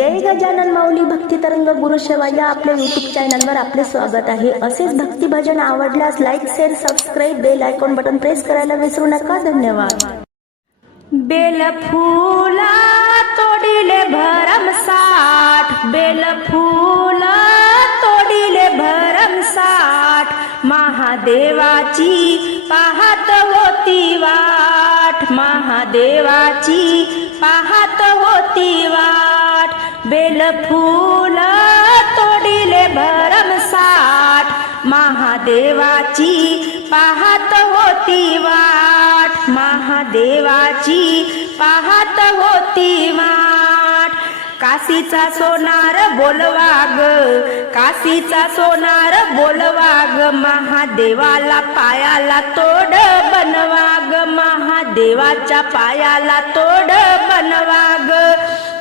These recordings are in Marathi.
जय गजानन माऊली भक्ती तरंग गुरुसेवा या आपल्या युट्यूब चॅनलवर आपले स्वागत आहे. असेच भक्ती भजन आवडल्यास like share subscribe bell icon button press करायला विसरू नका. धन्यवाद. बेल फुला तोडिले भरमसाठ बेल फुला तोडिले भरम साठ. महादेवाची पाहत होती वाट. महादेवाची पाहत होती वाट. बेल फूल तोडिले भरमसाठ महादेवाची पाहत होती वाट. महादेवाची पाहत होती वाट. काशीचा सोनार बोलवा ग काशीचा सोनार बोलवाग महादेवाला पायाला तोड बनवाग. महादेवाच्या पायाला तोड बनवा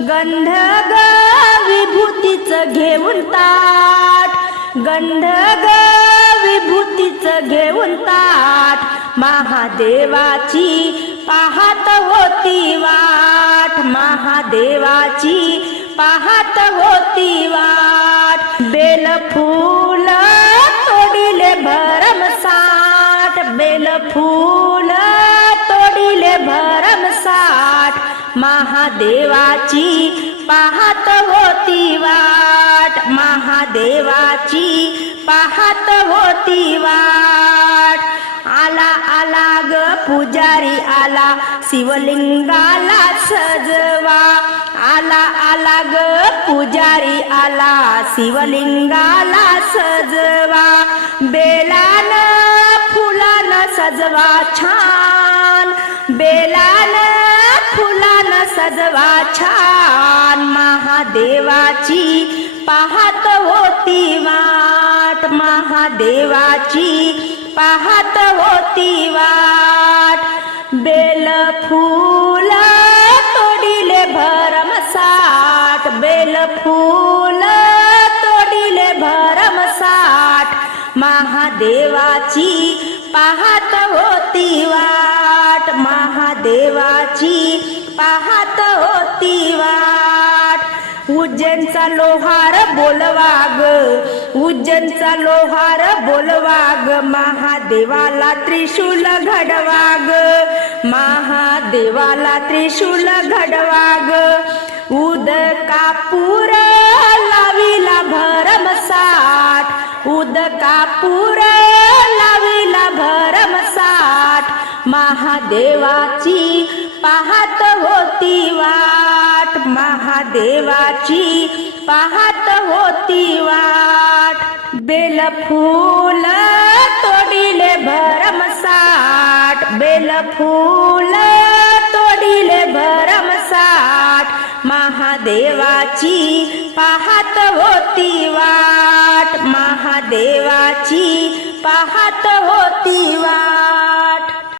गंध ग विभूतीच घेऊन ताट. गंध ग विभूतीच घेऊन ताट. महादेवाची पाहत होती वाट. महादेवाची पाहत होती वाट. बेल फुल तोडिले भरमसाठ बेल फूल महादेवाची पाहत होती वाट. महादेवाची पाहत होती वाट. आला आला ग पुजारी आला शिवलिंगाला सजवा. आला आला ग पुजारी आला शिवलिंगाला सजवा. बेलान फुलान सजवा छान. बेला सजवा छान महादेवाची पाहत होती वाट महादेवाची पाहत होती वाट. बेल फूल तोडिले भरमसाठ बेल फूल तोडिले भरमसाठ महादेवाची पाहत होती वाट महादेवाची पाहत होती वाट. उज्जैनचा लोहार बोलवाग उज्जैनचा लोहार बोलवाग महादेवाला त्रिशूल घडवाग महादेवाला त्रिशूल घडवाग. ग उद कापूर लाविला भरमसाठ. उद कापूर महादेवाची पाहत होती वाट. महादेवाची पाहत होती वाट. बेल फूल तोडिले भरमसाट बेल फूल तोडिले भरमसाट महादेवाची पाहत होती वाट. महादेवाची पाहत होती वाट.